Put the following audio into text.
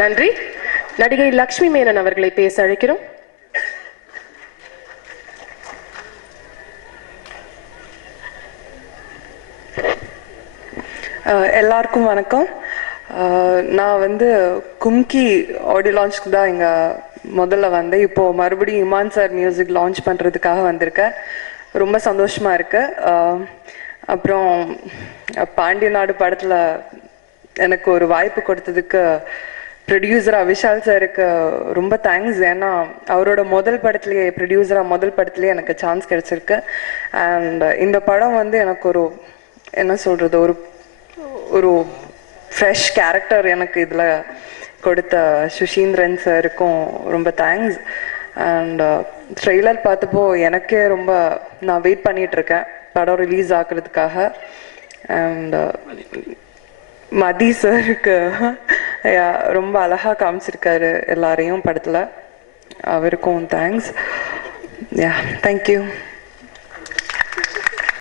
நன்றி. நடிகை லக்ஷ்மி மேனன் அவர்களை பேச அழைக்கிறோம். எல்லாருக்கும் வணக்கம். நான் கும்கி ஆடியோ லான்ச்சுக்கு தான் இங்கே முதல்ல வந்தேன். இப்போது மறுபடியும் இமான் சார் மியூசிக் லான்ச் பண்ணுறதுக்காக வந்திருக்கேன். ரொம்ப சந்தோஷமாக இருக்கு. அப்புறம் பாண்டிய நாடு படத்தில் எனக்கு ஒரு வாய்ப்பு கொடுத்ததுக்கு ப்ரொடியூசராக விஷால் சாருக்கு ரொம்ப தேங்க்ஸ். ஏன்னா அவரோட முதல் படத்துலேயே எனக்கு சான்ஸ் கிடைச்சிருக்கு. அண்ட் இந்த படம் எனக்கு ஒரு என்ன சொல்கிறது, ஒரு ஃப்ரெஷ் கேரக்டர் எனக்கு இதில் கொடுத்த சுஷீந்திரன் சாருக்கும் ரொம்ப தேங்க்ஸ். அண்ட் ட்ரெய்லர் பார்த்தப்போ எனக்கே நான் வெயிட் பண்ணிகிட்ருக்கேன் படம் ரிலீஸ் ஆகிறதுக்காக. அண்ட் மதி சாருக்கு ரொம்ப அழகாக காமிச்சிருக்காரு எல்லாரையும் படத்தில். அவருக்கும் தேங்க்ஸ். யா, தேங்க்யூ.